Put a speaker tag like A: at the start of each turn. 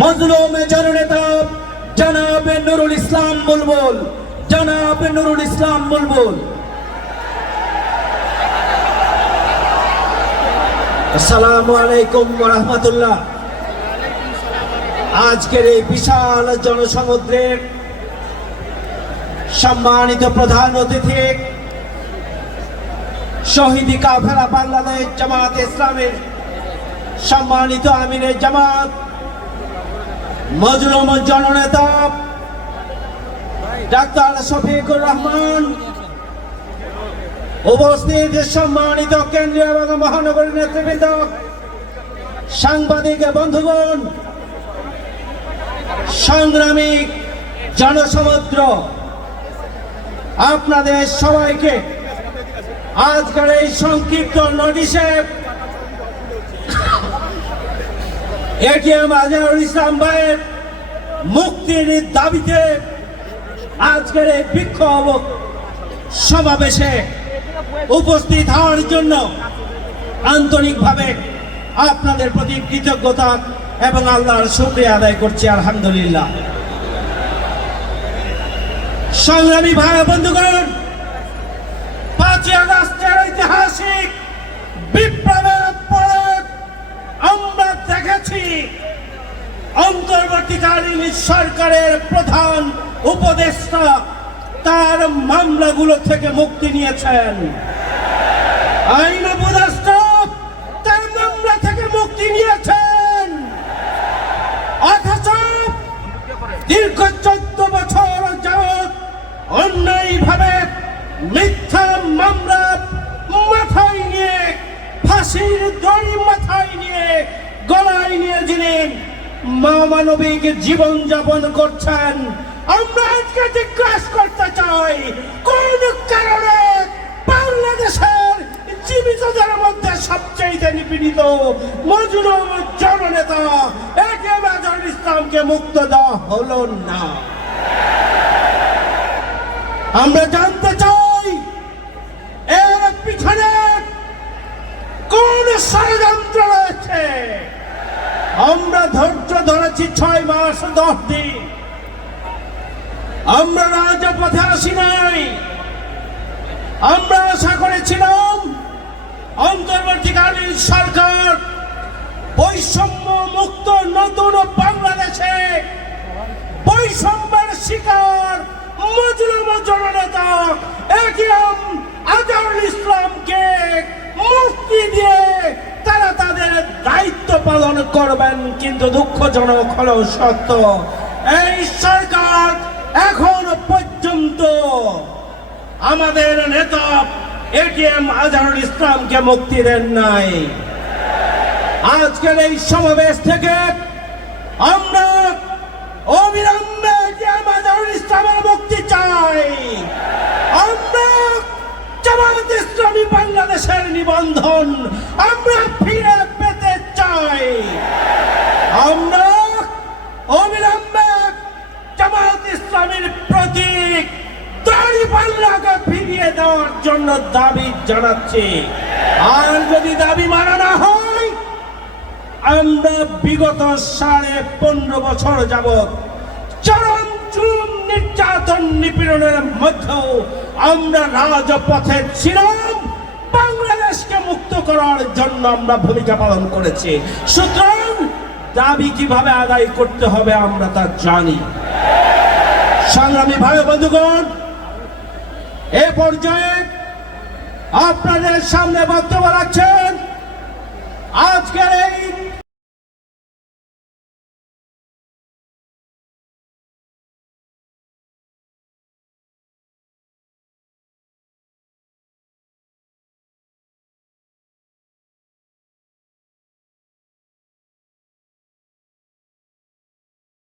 A: মজলুম জননেতা জনাব নুরুল ইসলাম বুলবুল, জনাব নুরুল ইসলাম বুলবুল। আসসালামু আলাইকুম রহমতুল্লাহ। আজকের এই বিশাল জনসমুদ্রের সম্মানিত প্রধান অতিথি শহীদি কাফেলা বাংলাদেশ জামাত ইসলামের সম্মানিত আমিরের জামাত মজলুম জননেতা ডাক্তার শফিকুর রহমান, উপস্থিত সম্মানিত কেন্দ্রীয় এবং মহানগরী নেতৃবৃন্দ, সাংবাদিক বন্ধুগণ, সংগ্রামী জনসমুদ্র, আপনাদের সবাইকে আজকের এই সংক্ষিপ্ত নোটিশে এটিএম আজহারুল ইসলাম ভাইয়ের মুক্তির দাবিতে আজকের এই বিক্ষোভ সমাবেশে উপস্থিত হওয়ার জন্য আন্তরিকভাবে আপনাদের প্রতি কৃতজ্ঞতা এবং আল্লাহর শুক্রিয়া আদায় করছি, আলহামদুলিল্লাহ। সংগ্রামী ভাই বন্ধুগণ, পাঁচই আগস্টের ঐতিহাসিক অন্তর্বর্তীকালীন সরকারের প্রধান উপদেষ্টা তার মামলাগুলো থেকে মুক্তি নিয়েছেন। আইন উপদেষ্টা তার মামলা থেকে মুক্তি নিয়েছেন। অথচ দীর্ঘ চোদ্দ বছর যাবৎ অন্যায়ভাবে মিথ্যা মামলা মাথায় নিয়ে, ফাঁসির দড়ি মাথায় নিয়ে, গলায় নিয়ে যিনি মানবিক জীবন যাপন করছেন। আমরা আজকে জিজ্ঞাসা করতে চাই, কোন কারণে বাংলাদেশের জীবিতদের মধ্যে সবচেয়ে নিপীড়িত মজলুম জননেতা একেবারে আজহারুল ইসলামকে মুক্ত দেওয়া হলো না? আমরা জানতে চাই, এর পিছনে কোন ষড়যন্ত্র রয়েছে? আমরা ধৈর্য ধরেছি ছয় মাস দশ দিন। আমরা রাজপথে আসি নাই। আমরা আশা করেছিলাম অন্তর্বর্তীকালীন সরকার বৈষম্য মুক্ত নতুন বাংলাদেশে বৈষম্যের শিকার মজলুম জননেতা এটিএম আজহারুল ইসলামকে মুক্তি দিয়ে তারা তাদের দায়িত্ব পালন করবেন, কিন্তু দুঃখজনক হলো সত্য। এই সরকার এখন পর্যন্ত আমাদের নেতা এটিএম আজহারুল ইসলামকে মুক্তি দেন নাই। আজকের এই সমাবেশ থেকে আমরা অবিলম্বে এটিএম আজহারুল ইসলামের মুক্তি চাই। আমরা জামাত ইসলামী বাংলাদেশের নিবন্ধন, আমরা ফিরে পেতে চাই আমরা অবিলম্বে জামাত ইসলামের প্রতীক পাল্লাকে ফিরিয়ে দেওয়ার জন্য দাবি জানাচ্ছি। আর যদি দাবি মানা না হয়, আমরা বিগত সাড়ে পনেরো বছর যাবৎ চরম চুম নির্যাতন নিপীড়নের মধ্যেও আমরা রাজপথে ছিলাম। বাংলাদেশকে মুক্ত করার জন্য আমরা ভূমিকা পালন করেছি। সুতরাং দাবি কীভাবে আদায় করতে হবে আমরা তা জানি। সংগ্রামী ভাই বন্ধুগণ এ পর্যায়ে আপনাদের সামনে বক্তব্য রাখছেন আজকের এই